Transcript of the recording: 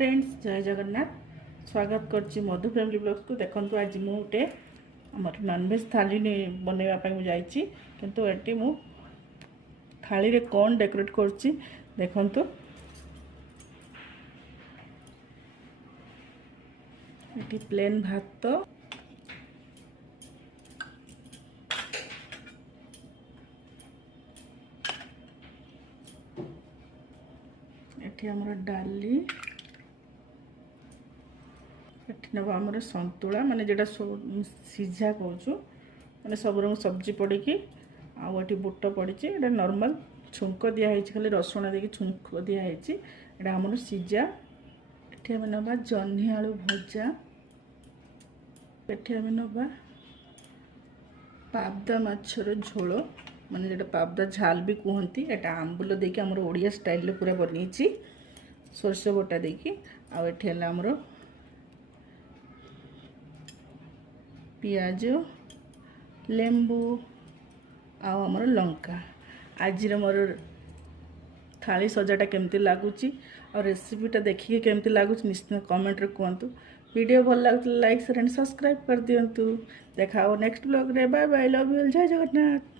Friends जय जगन्नाथ स्वागत करछि मधु फैमिली ब्लॉग्स को। देखंतु आज मु गोटे हमर नॉनवेज थाली बनैबा पई मु जाईछि, किंतु एटी मु थाली रे कोन डेकोरेट करछि देखंतु। एटी प्लेन भात, एटी हमर डाली, एटी नबा हमर संतुला माने जेटा सीझा कहूँ माने सब रंग सब्जी पड़ी की आटी बुट पड़ी। एटा नॉर्मल छुंक दिखाई खाली रसुण देकी छुंक दिखाई। एटा हमर सीझा। एटी हम नबा जन्ही आलू भजा, एटी हम नबा पाबदा माछर झोल माने जेटा पाबदा झाल भी कहती। एटा आंबुल देकी हमर ओडिया स्टाइल रे पूरा बनीची सरस बटा देकी। आ एठी हला हमर पियाज, लेंबू आमर लंका। आज मोर थाली सजाटा केमती लगुच और रेसिपीटा देखिए केमती लगुच निश्चित कमेंट रे कहतु। वीडियो भल लगे लाइक शेयर एंड सब्सक्राइब कर दिंतु। देखा नेक्स्ट ब्लॉग रे। बाय बाय, लव यू, जय जगन्नाथ।